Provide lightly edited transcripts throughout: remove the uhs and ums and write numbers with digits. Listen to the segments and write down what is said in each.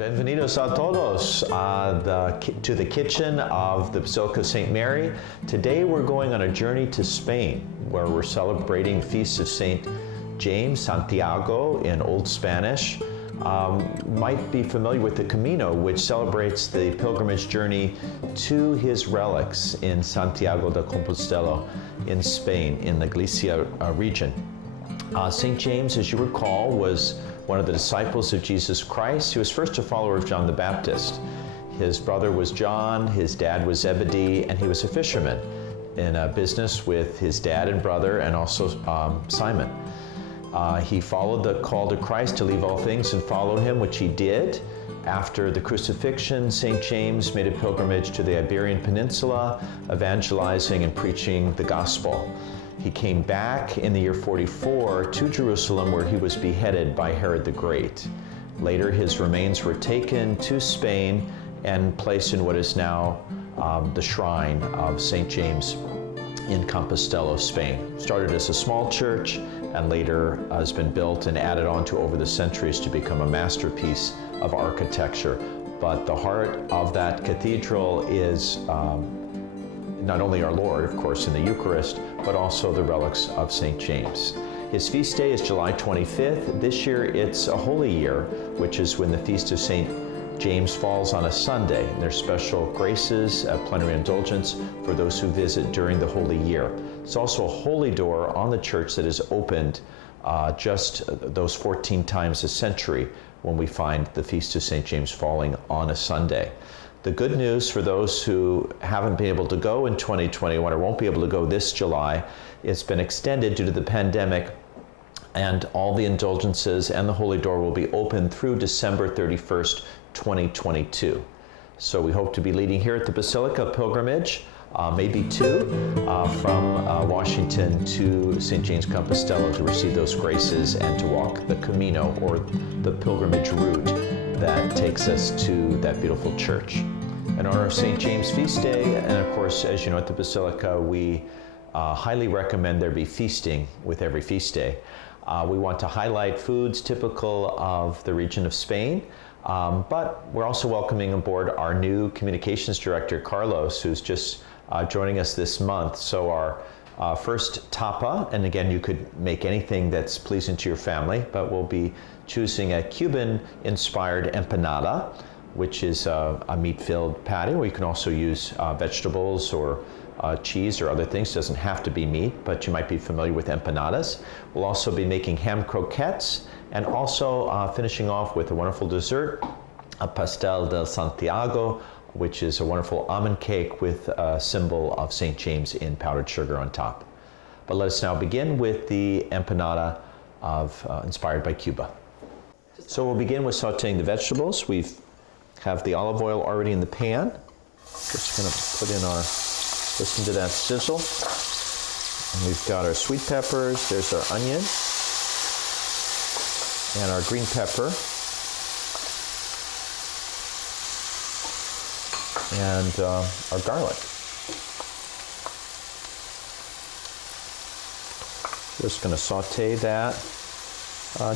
Bienvenidos a todos to the kitchen of the Basilica of Saint Mary. Today we're going on a journey to Spain, where we're celebrating Feast of Saint James Santiago in Old Spanish. Might be familiar with the Camino, which celebrates the pilgrimage journey to his relics in Santiago de Compostela in Spain, in the Galicia region. St. James, as you recall, was one of the disciples of Jesus Christ. He was first a follower of John the Baptist. His brother was John, his dad was Zebedee, and he was a fisherman in a business with his dad and brother, and also Simon. He followed the call to Christ to leave all things and follow him, which he did. After the crucifixion, St. James made a pilgrimage to the Iberian Peninsula, evangelizing and preaching the gospel. He came back in the year 44 to Jerusalem, where he was beheaded by Herod the Great. Later, his remains were taken to Spain and placed in what is now the shrine of St. James in Compostela, Spain. Started as a small church and later has been built and added on to over the centuries to become a masterpiece of architecture. But the heart of that cathedral is not only our Lord, of course, in the Eucharist, but also the relics of St. James. His feast day is July 25th. This year it's a holy year, which is when the Feast of St. James falls on a Sunday. And there's special graces, plenary indulgence for those who visit during the holy year. It's also a holy door on the church that is opened just those 14 times a century when we find the Feast of St. James falling on a Sunday. The good news for those who haven't been able to go in 2021 or won't be able to go this July, it's been extended due to the pandemic, and all the indulgences and the Holy Door will be open through December 31st, 2022. So we hope to be leading here at the Basilica pilgrimage, maybe two, from Washington to St. James Compostela to receive those graces and to walk the Camino, or the pilgrimage route that takes us to that beautiful church. In honor of St. James Feast Day, and of course, as you know, at the Basilica, we highly recommend there be feasting with every feast day. We want to highlight foods typical of the region of Spain, but we're also welcoming aboard our new communications director, Carlos, who's just joining us this month. So our first tapa, and again, you could make anything that's pleasing to your family, but we'll be choosing a Cuban-inspired empanada, which is a meat-filled patty, or you can also use vegetables or cheese or other things. It doesn't have to be meat, but you might be familiar with empanadas. We'll also be making ham croquettes, and also finishing off with a wonderful dessert, a Pastel de Santiago, which is a wonderful almond cake with a symbol of St. James in powdered sugar on top. But let us now begin with the empanada inspired by Cuba. So we'll begin with sauteing the vegetables. We have the olive oil already in the pan. Just going to put in listen to that sizzle. And we've got our sweet peppers, there's our onion, and our green pepper, and our garlic. Just going to saute that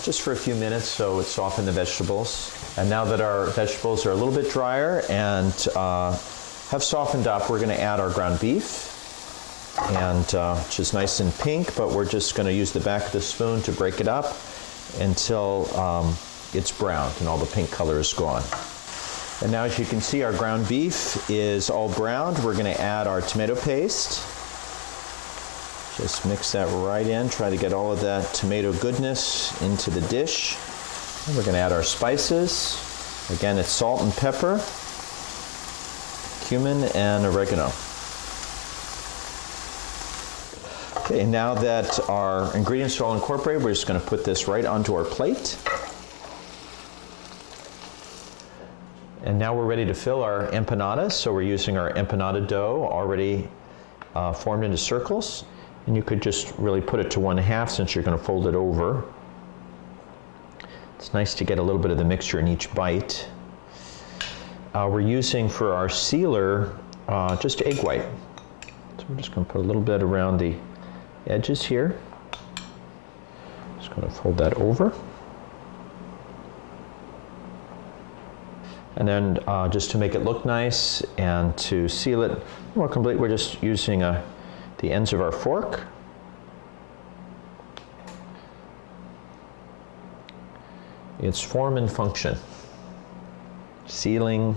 just for a few minutes so it softens the vegetables. And now that our vegetables are a little bit drier and have softened up, we're going to add our ground beef, and which is nice and pink, but we're just going to use the back of the spoon to break it up until it's browned and all the pink color is gone. And now, as you can see, our ground beef is all browned. We're going to add our tomato paste. Just mix that right in, try to get all of that tomato goodness into the dish. And we're going to add our spices. Again, it's salt and pepper, cumin, and oregano. Okay, now that our ingredients are all incorporated, we're just going to put this right onto our plate. And now we're ready to fill our empanadas. So we're using our empanada dough already formed into circles. And you could just really put it to 1/2 since you're going to fold it over. It's nice to get a little bit of the mixture in each bite. We're using for our sealer just egg white. So we're just going to put a little bit around the edges here. Just going to fold that over. And then just to make it look nice and to seal it more complete, we're just using the ends of our fork. It's form and function, sealing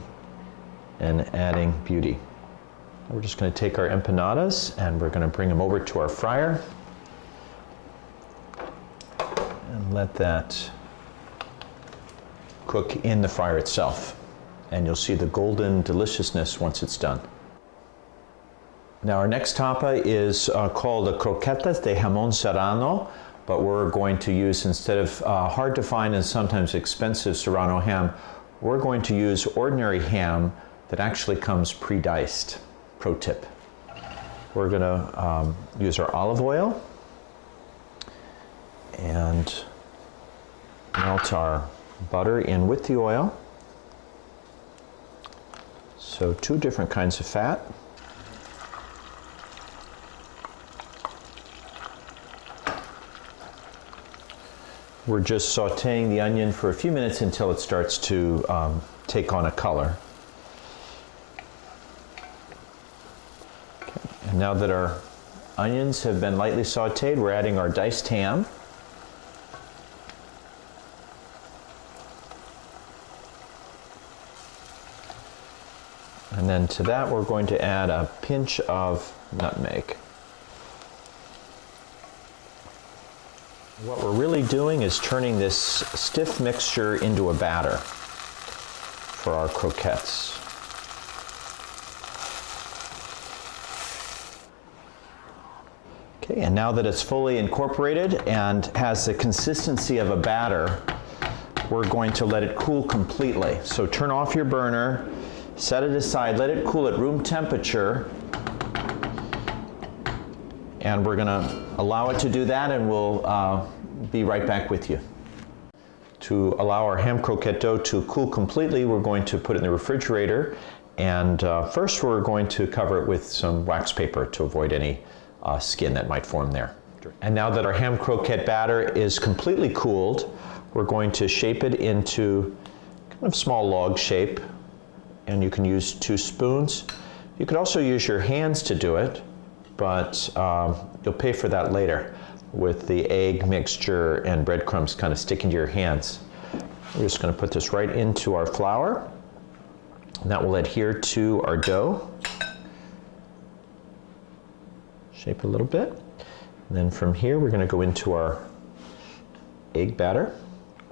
and adding beauty. We're just going to take our empanadas and we're going to bring them over to our fryer and let that cook in the fryer itself. And you'll see the golden deliciousness once it's done. Now our next tapa is called the croquettes de Jamón Serrano, but we're going to use, instead of hard to find and sometimes expensive Serrano ham, we're going to use ordinary ham that actually comes pre-diced. Pro tip. We're going to use our olive oil and melt our butter in with the oil. So 2 different kinds of fat. We're just sauteing the onion for a few minutes until it starts to take on a color. Okay. And now that our onions have been lightly sauteed, we're adding our diced ham. And then to that we're going to add a pinch of nutmeg. What we're really doing is turning this stiff mixture into a batter for our croquettes. Okay, and now that it's fully incorporated and has the consistency of a batter, we're going to let it cool completely. So turn off your burner, set it aside, let it cool at room temperature, and we're going to allow it to do that, and we'll be right back with you. To allow our ham croquette dough to cool completely, we're going to put it in the refrigerator, and first we're going to cover it with some wax paper to avoid any skin that might form there. And now that our ham croquette batter is completely cooled, we're going to shape it into kind of small log shape, and you can use 2 spoons. You could also use your hands to do it, but you'll pay for that later with the egg mixture and breadcrumbs kind of sticking to your hands. We're just going to put this right into our flour, and that will adhere to our dough. Shape a little bit, and then from here we're going to go into our egg batter,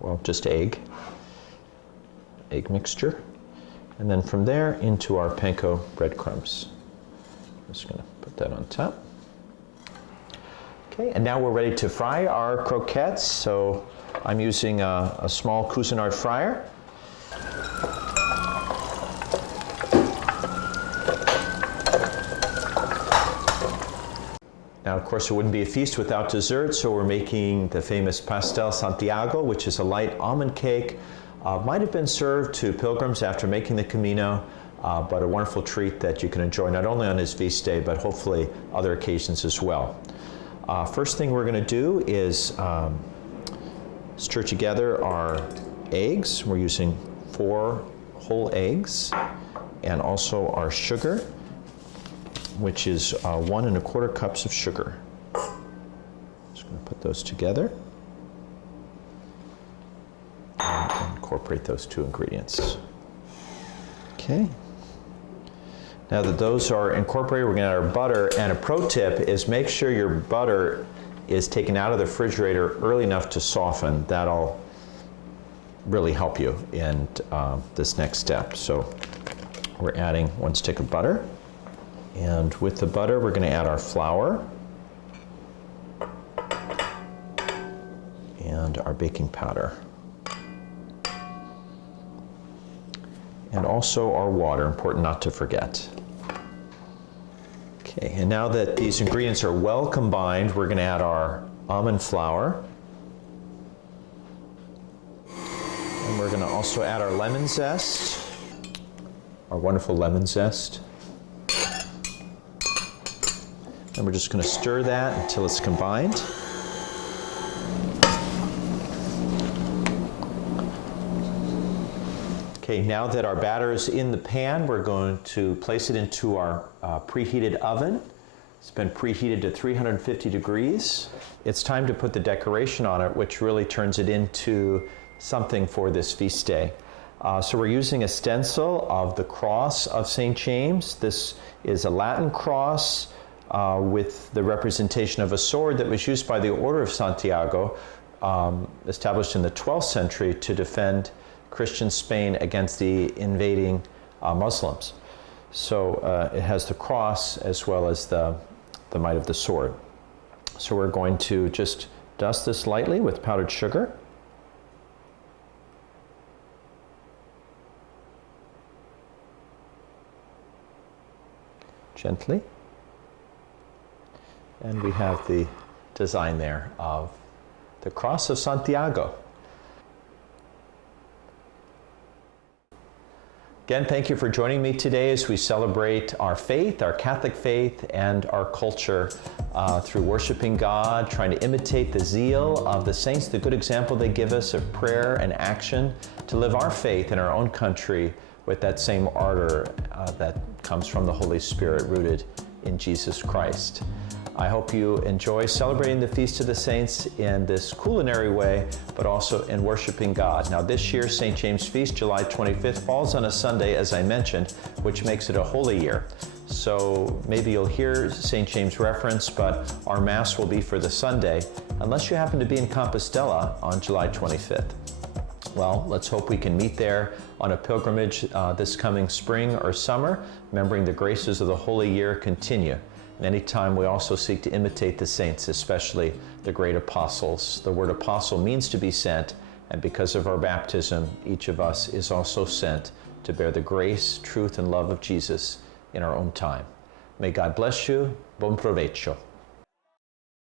well, just egg mixture, and then from there into our panko breadcrumbs. I'm just going to put that on top. Okay, and now we're ready to fry our croquettes. So I'm using a small Cuisinart fryer. Now, of course, it wouldn't be a feast without dessert, so we're making the famous Pastel de Santiago, which is a light almond cake. Might have been served to pilgrims after making the Camino, but a wonderful treat that you can enjoy not only on his feast day, but hopefully other occasions as well. First thing we're going to do is stir together our eggs. We're using 4 whole eggs, and also our sugar, which is 1 1/4 cups of sugar. Just going to put those together and incorporate those 2 ingredients. Okay. Now that those are incorporated, we're going to add our butter, and a pro tip is make sure your butter is taken out of the refrigerator early enough to soften. That'll really help you in this next step. So we're adding 1 stick of butter, and with the butter we're going to add our flour and our baking powder, and also our water, important not to forget. Okay, and now that these ingredients are well combined, we're going to add our almond flour. And we're going to also add our lemon zest, our wonderful lemon zest. And we're just going to stir that until it's combined. Okay, now that our batter is in the pan, we're going to place it into our preheated oven. It's been preheated to 350 degrees. It's time to put the decoration on it, which really turns it into something for this feast day. So we're using a stencil of the cross of St. James. This is a Latin cross with the representation of a sword that was used by the Order of Santiago, established in the 12th century to defend Christian Spain against the invading Muslims. So it has the cross as well as the might of the sword. So we're going to just dust this lightly with powdered sugar. Gently. And we have the design there of the cross of Santiago. Again, thank you for joining me today as we celebrate our faith, our Catholic faith, and our culture through worshiping God, trying to imitate the zeal of the saints, the good example they give us of prayer and action, to live our faith in our own country with that same ardor that comes from the Holy Spirit rooted in Jesus Christ. I hope you enjoy celebrating the Feast of the Saints in this culinary way, but also in worshiping God. Now this year, St. James Feast, July 25th, falls on a Sunday, as I mentioned, which makes it a holy year. So maybe you'll hear St. James reference, but our Mass will be for the Sunday, unless you happen to be in Compostela on July 25th. Well, let's hope we can meet there on a pilgrimage this coming spring or summer, remembering the graces of the holy year continue. And anytime we also seek to imitate the saints, especially the great apostles. The word apostle means to be sent, and because of our baptism, each of us is also sent to bear the grace, truth, and love of Jesus in our own time. May God bless you. Buon provecho.